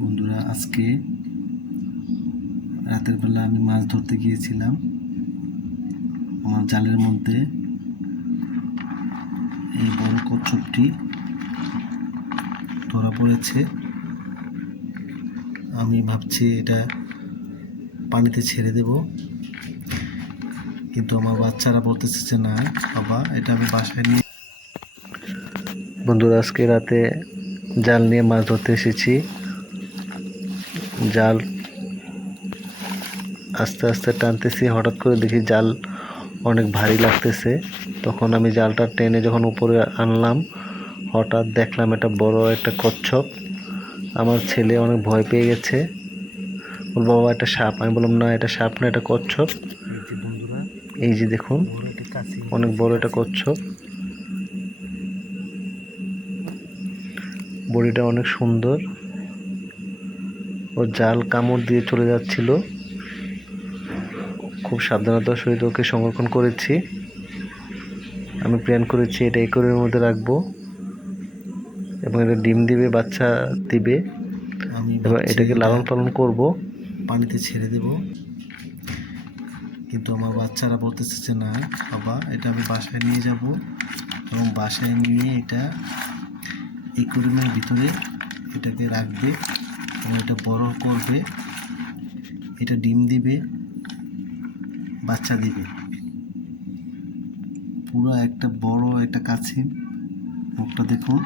বন্ধুরা, আজকে রাতের বেলা আমি মাছ ধরতে গিয়েছিলাম। আমার জালের মধ্যে এই বড় কচ্ছপটি ধরা পড়েছে। আমি ভাবছি এটা পানিতে ছেড়ে দেব, কিন্তু আমার বাচ্চারা বলতেছে যে না বাবা, এটা আমি বাসায় নিয়ে। বন্ধুরা, আজকে রাতে জাল নিয়ে মাছ ধরতে এসেছি। জাল আস্তে আস্তে টানতেছি, হঠাৎ করে দেখি জাল অনেক ভারী লাগতেছে। তখন আমি জালটা টেনে যখন উপরে আনলাম, হঠাৎ দেখলাম এটা বড় একটা কচ্ছপ। আমার ছেলে অনেক ভয় পেয়ে গেছে, বলল বাবা এটা সাপ। আমি বললাম না, এটা সাপ না, এটা কচ্ছপ। এই যে দেখুন, অনেক বড় একটা কচ্ছপ। বডিটা অনেক সুন্দর। ও জাল কামড় দিয়ে চলে যাচ্ছিল। খুব সাবধানতার সহিত ওকে সংরক্ষণ করেছি। আমি প্ল্যান করেছি এটা একরের মধ্যে রাখবো এবং এটা ডিম দিবে, বাচ্চা দিবে, এবং এটাকে লালন পালন করব, পানিতে ছেড়ে দেব। কিন্তু আমার বাচ্চারা বলতেছে যে না বাবা, এটা আমি বাসায় নিয়ে যাব এবং বাসায় নিয়ে এটা অ্যাকুয়ারিয়ামের ভিতরে এটাকে রাখবে এবং এটা বড় করবে, এটা ডিম দিবে, বাচ্চা দিবে। পুরো একটা বড় একটা কাছিম, মুখটা দেখুন।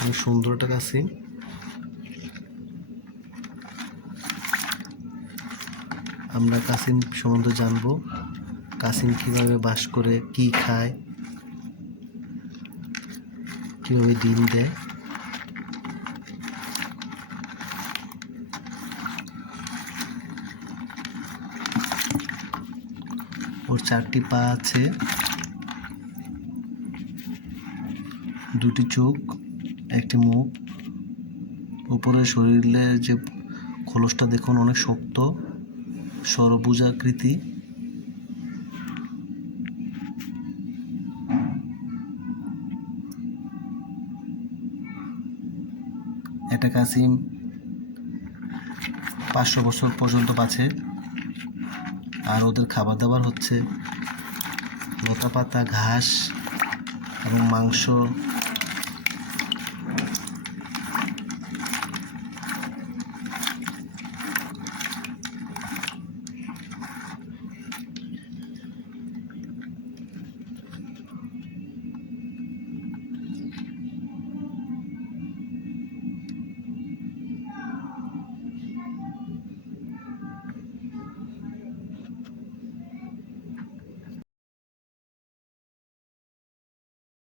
অনেক সুন্দর একটা কাছিম। আমরা কাছিম সম্বন্ধে জানবো, কাছিম কীভাবে বাস করে, কি খায়, কীভাবে ডিম দেয়। ওর 4টি পা আছে, 2টি চোখ, একটি মুখ। উপরে শরীরের যে খোলসটা দেখুন অনেক শক্ত, ষড়ভুজাকৃতি। একটা কাছিম 500 বছর পর্যন্ত বাঁচে। আর ওদের খাবার দাবার হচ্ছে লতা পাতা, ঘাস এবং মাংস,